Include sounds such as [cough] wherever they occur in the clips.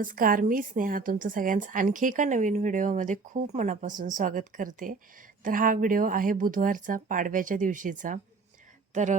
नमस्कार मी स्नेहा तुमचं सगळ्यांचं आणखी एका नवीन व्हिडिओमध्ये खूप मनापासून स्वागत करते. तर हा व्हिडिओ आहे बुधवारचा पाडव्याच्या दिवशीचा. तर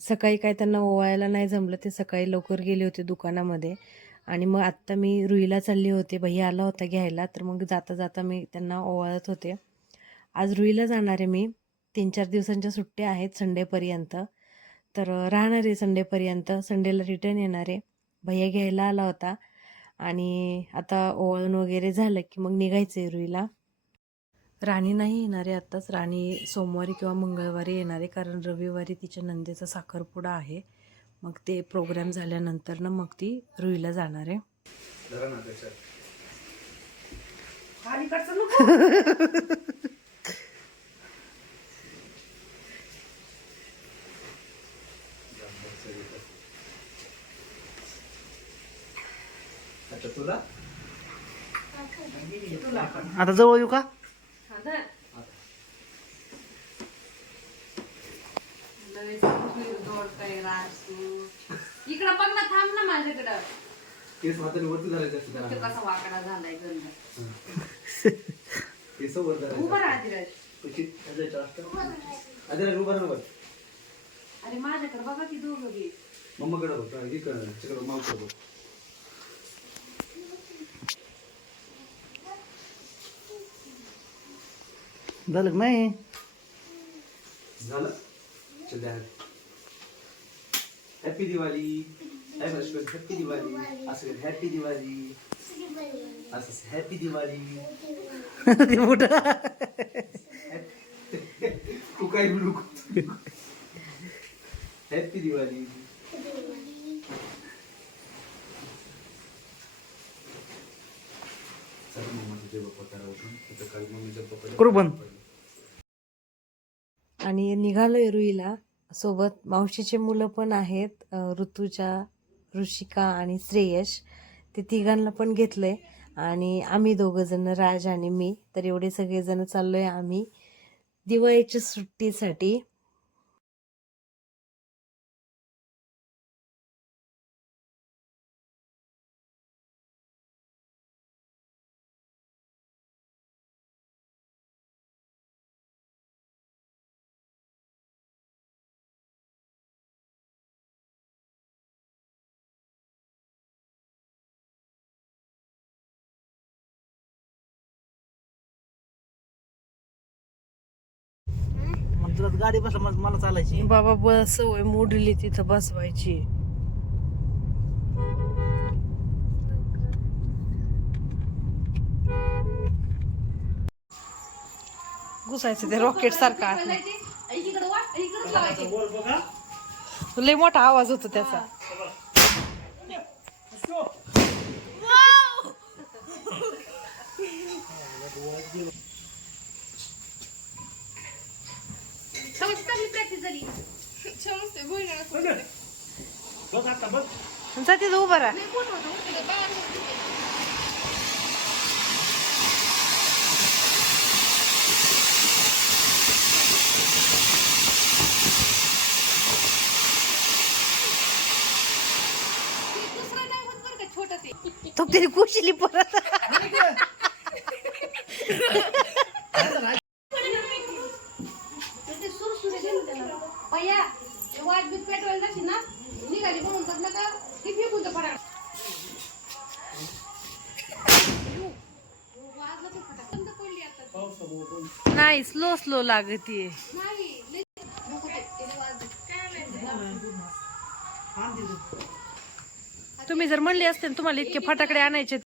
सकाळी काय त्यांना ओवायला नाही जमलं ते सकाळी लवकर गेले होते दुकानामध्ये. आणि मग आत्ता मी रुईला चालली होते भैया आला होता घ्यायला तर मग जाता जाता मी त्यांना ओवाळत होते. आज रुईला जाणार आहे मी. तीन चार दिवसांच्या सुट्ट्या आहेत संडेपर्यंत. तर राहणार आहे संडेपर्यंत. संडेला रिटर्न येणार आहे. भैया घ्यायला आला होता. आणि आता ओवाळून वगैरे झालं की मग निघायचं आहे रुईला. राणी नाही येणार आहे आत्ताच. राणी सोमवारी किंवा मंगळवारी येणार आहे कारण रविवारी तिच्या नंदेचा साखरपुडा आहे. मग ते प्रोग्राम झाल्यानंतर ना मग ती रुईला जाणार आहे [laughs] आता तुला? आता जवळ येऊ का? इकडं बघ ना थांब ना माझ्याकडं. केस हाताने वरती तो कसा वाकडा झालाय गंध. केस वर धरायचे उभं राहा धीरज कशी? धरायचं असतं आधी उभा राहा वर अरे माझ्याकडे बघा की दोघं बी. मम्माकडे बघ कर तिकडं मावकडे बघ. झालं का नाही झालं चल द्या हॅपी दिवाळी हॅपी दिवाळी असं हॅपी दिवाळी असं हॅपी दिवाळी मोठं तू काय बोलू? हॅपी दिवाळी चल आणि निघालो रुईला. सोबत मावशीचे मुलं पण आहेत ऋतुजा ऋषिका आणि श्रेयश. ते तिघांना पण घेतलंय. आणि आम्ही दोघंजणं राज आणि मी तर एवढे सगळेजण चाललोय आम्ही दिवाळीच्या सुट्टीसाठी. तुला गाडी बसला मग मला चालायची. बाबा बस सवय मोडली तिथं बसवायची. घुसायचं ते रॉकेट सारखं आत इकडं वाट इकडं लावायची लय मोठा आवाज होतो त्याचा. समज चांगली प्रॅक्टिस झाली. उभं राहा. नाही कोण होतं उठलं का? बाळा होतं ते. ते दुसरं नाही होत बरं का छोटं ते. तो तरी कुशीली परत ते सुरसुरे दे ना त्याला. भैया ते वाट बीट पेटवायला जाशील ना निघाली म्हणून तर नका ती फेकून तर पडा वाजलं ते फटाक बंद पडली आता नाही स्लो स्लो लागतीये तुम्ही जर म्हणले असते ना तुम्हाला इतके फटाकडे आणायचे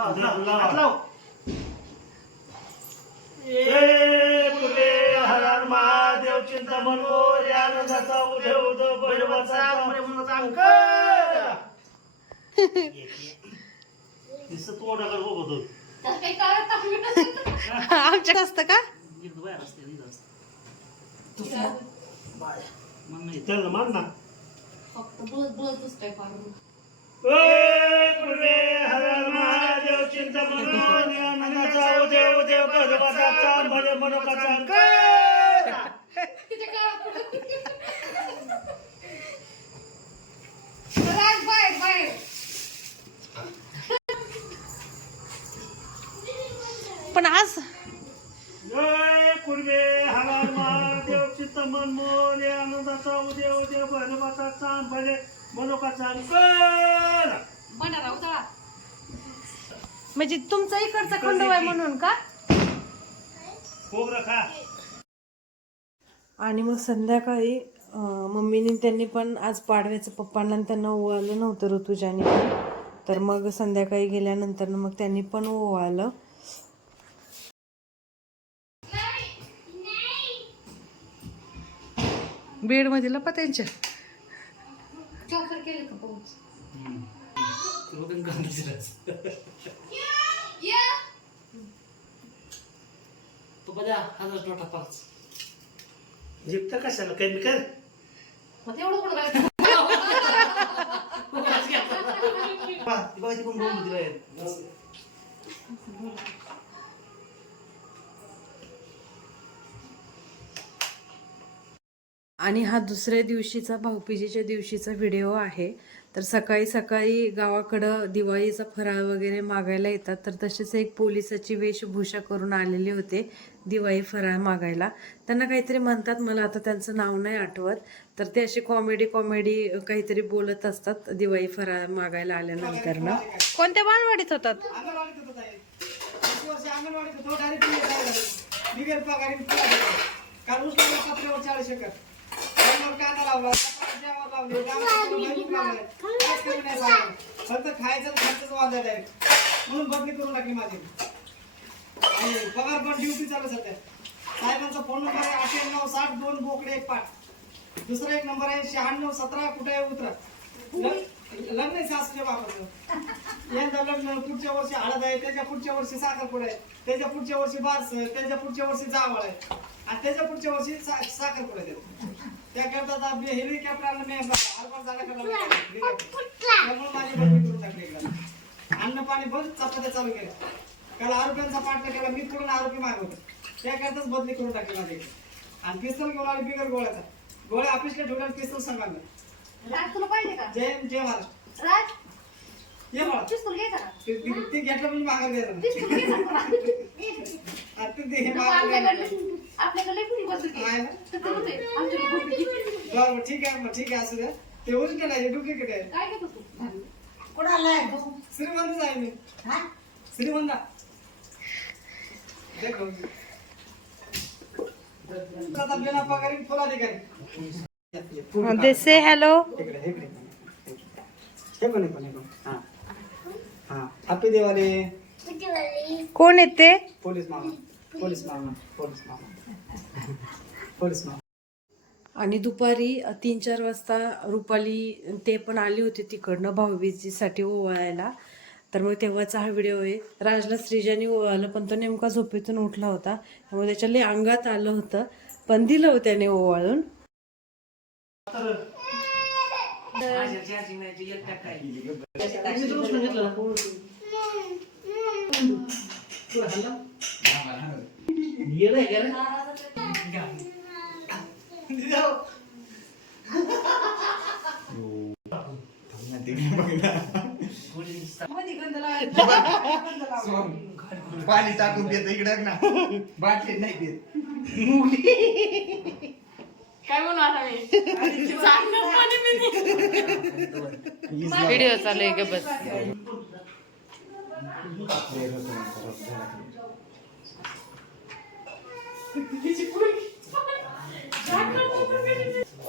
लाव लाव लाव. लाव. ए फुले हरण महादेव चिंतामण मोर्या आनंदाचा उदय उद भैरवाचा प्रेमाचा अंक. दिसत तोंडाकडे बघतो. आमच्याकडे असतं का? इथं बाहेर असते इथं असते. मग नाही. त्याला मान ना. फक्त बस बसच काय फार तिच्या काळात राज बाहेर बाहेर पण आज जय कुर्बे हवार महादेव चित्त मन मोर आनंदाचा उदय उदय भैरवाचा चांद भले मनोकाचा कर भंडारा उतळा म्हणजे तुमचा इकडचा खंडोबा आहे म्हणून का? खोबरं खा. आणि मग संध्याकाळी मम्मीने त्यांनी पण आज पाडव्याचं पप्पांना त्यांना ओवाळलं नव्हतं ऋतुजाने पण. तर मग संध्याकाळी गेल्यानंतर मग त्यांनी पण ओवाळलं. बेडमध्ये लपा त्यांच्या. केले का पाऊस? कशाला? मग तेवढं बघा ती दिलाय आणि हा दुसऱ्या दिवशीचा भाऊबीजेच्या दिवशीचा व्हिडिओ आहे. तर सकाळी सकाळी गावाकडं दिवाळीचा फराळ वगैरे मागायला येतात. तर तसेच एक पोलिसाची वेशभूषा करून आलेले होते दिवाळी फराळ मागायला. त्यांना काहीतरी म्हणतात मला आता त्यांचं नाव नाही आठवत. तर ते असे कॉमेडी कॉमेडी काहीतरी बोलत असतात दिवाळी फराळ मागायला आल्यानंतर ना कोणत्या बाणवाडीत होतात. काल कांदा लावला, जेवण लावले, फक्त खायचं म्हणून बदली करून टाकली माझी आणि पगार पण ड्युटी चालू सध्या साहेबांचा फोन नंबर आहे अठ्ठ्याण्णव साठ दोन बोकडे एक पाठ दुसरा एक नंबर आहे शहाण्णव सतरा कुठे आहे उतरा लग्न आहे सासूच्या बापाचं यंदा लग्न पुढच्या वर्षी हळद आहे त्याच्या पुढच्या वर्षी साखरपुडा आहे त्याच्या पुढच्या वर्षी बारस त्याच्या पुढच्या वर्षी जावळ आहे. आणि त्याच्या पुढच्या वर्षी सा- साखरपुडा देतो त्याकरता आपले हेलिकॉप्टरला मी हरभरा करायला त्यामुळे माझी बदली करून टाकली इकडं अन्न पाणी बंद चपात्या चालू केल्या. काल आरोग्यांचा पाठला केला मी पूर्ण आरोग्य मागवतो त्याकरताच बदली करून टाकली माझी. आणि पिस्तल घेऊन आली बिगर गोळ्याचा. गोळ्या ऑफिसला ठेवल्या पिस्तल सांगायला राज तुला पाहिजे का? जय जय महाराष्ट्र. राज? ये बाळा. पिस्तूल घ्यायचा ते घेतलं म्हणजे माघार द्यायचं [laughs] ते- द्यायचं नाही. आपल्याकडे कुणी बसली आहे ना? तर ते? बरं बरं ठीक आहे मग ठीक आहे असू द्या. ते ओरिजिनल आहे डुप्लिकेट आहे? काय घेतो तू? श्रीमंतच आहे मी. श्रीमंत. देखो. बिना पगारी फुल अधिकारी दे से हॅलो इकडे इकडे. हे पण हे पण हे. पण हा हा हॅपी दिवाळी कोण येते? पोलीस मामा पोलीस मामा. पोलीस मामा पोलीस मामा. आणि दुपारी तीन चार वाजता रुपाली ते पण आली होती तिकडनं भाऊबीजीसाठी ओवाळायला. तर मग तेव्हाचा हा व्हिडिओ आहे. राजला श्रीजाने ओवाळलं पण तो नेमका झोपेतून उठला होता. त्यामुळे त्याच्या लई अंगात आलं होतं. पण दिलं होतं त्याने ओवाळून. [laughs] [laughs] पाणी टाकून देत इकडे ना. बाटली नाही देत. काय म्हणू आता मी? [laughs] चांगलं पाणी मी व्हिडिओ चालू आहे ग बस?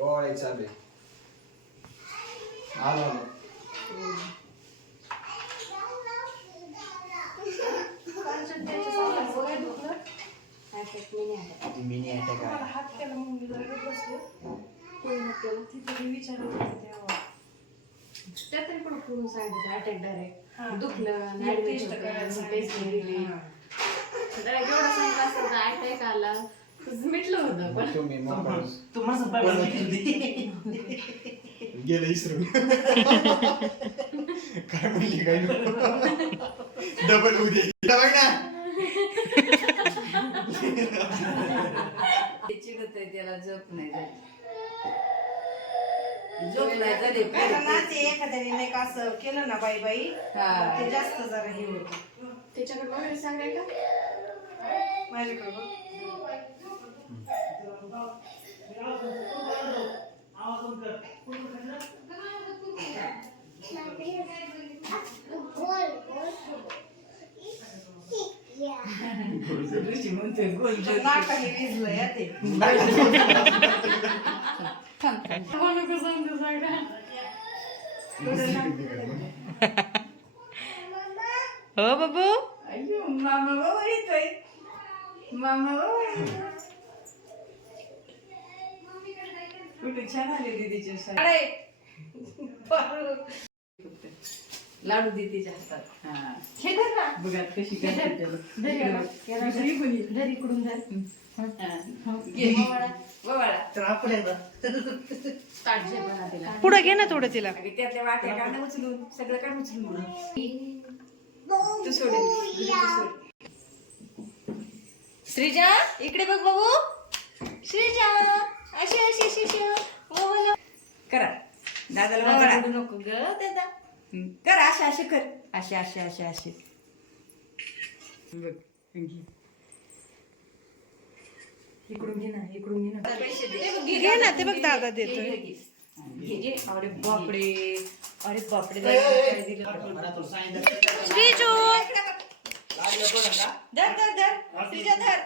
ओळे चालू आलो मिनी अटॅक आहे. त्यात तरी पण करून सांगितलं अटॅक डायरेक्ट दुखलं नाही टेस्ट केवढं सांगितलं असतं तर अटॅक आला. मिटलं होतं पण तुम्ही मोकळं. तू माझं पाय बंद केली. गेलं इसरून काय म्हणली काय डबल उद्या बघ ना चिडतोय त्याला झोप नाही झाली झोप नाही झाली कारण ना ते एखाद्याने नाही का असं केलं ना बाई बाई हा. ते जास्त जरा हे होत त्याच्याकडे वगैरे सांगाय का माझ्याकडे बघ ऋषी म्हणतोय गोल जोड नाकाने विजलं या ते नको सांगतो सगळ्या हो बाबू अय्यो मामा बाबा येतोय मामा बाबा कुठे छान आले दीदीचे साडी लाडू दे तिच्या हातात. हा. हे धर ना. बघा कशी करते धर याला. याला त्याला दुसरी कोणी? धर इकडून धर. हा. घे. तिला. पुढे घे ना थोडं तिला. त्यातल्या वाट्या काढणं उचलून. सगळं काढ उचलून. तू सोड दीदी, तू सोड. श्रीजा इकडे बघ बाबू श्रीजा. अशी अशी अशी अशी. बोल. करा. दादाला वगळा. नको ग दादा. कर असे असे कर. असे असे असे असे बघ घे. इकडून घे ना इकडून घे ना. पैसे दे. घे ना ते बघ दादा देतोय. अरे बापडे अरे बापडे दादा श्रीजू! धर धर धर. श्रीजा धर.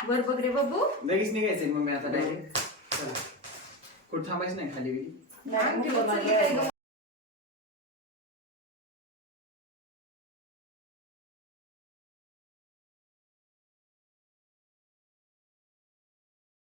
बर बघ रे बाबू लगेच निघायचंय मम्मी आता डायरेक्ट चला कुठं थांबायचं नाही खाली बिली